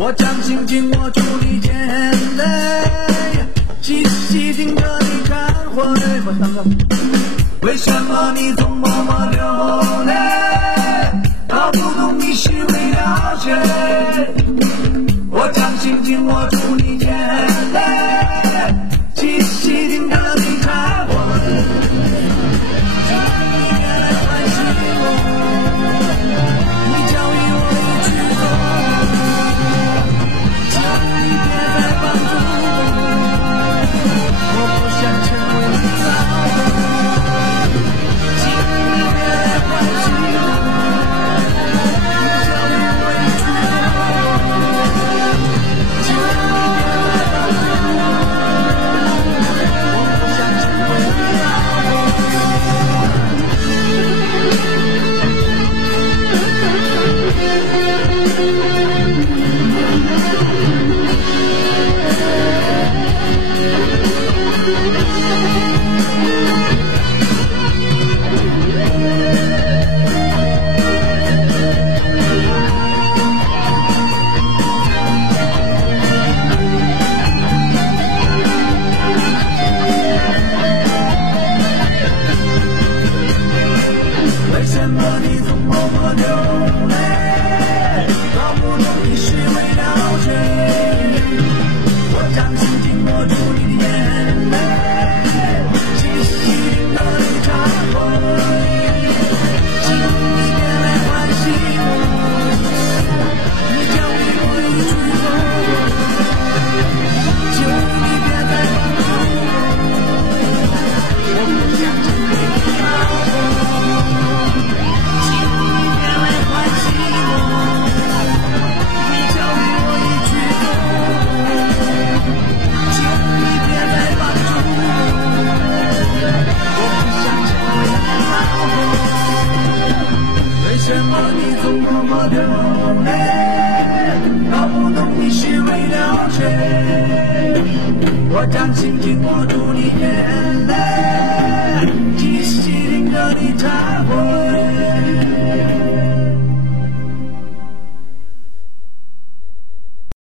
我将心紧握住你眼泪，细细盯着你看回。为什么你总默默流泪？搞不懂你是为了谁？我将心紧握住你眼泪，细细盯着你看回。为什么你总默默流泪？搞不懂你是为了谁？我将心紧握住你的眼泪，细细盯着你看回。请你别来欢喜我，你叫你我一去走。求你别再帮助我，我不想成为你老婆。为什么你总默默流泪？搞不懂你是为了谁？我将心紧握住你眼泪，细细盯着你看。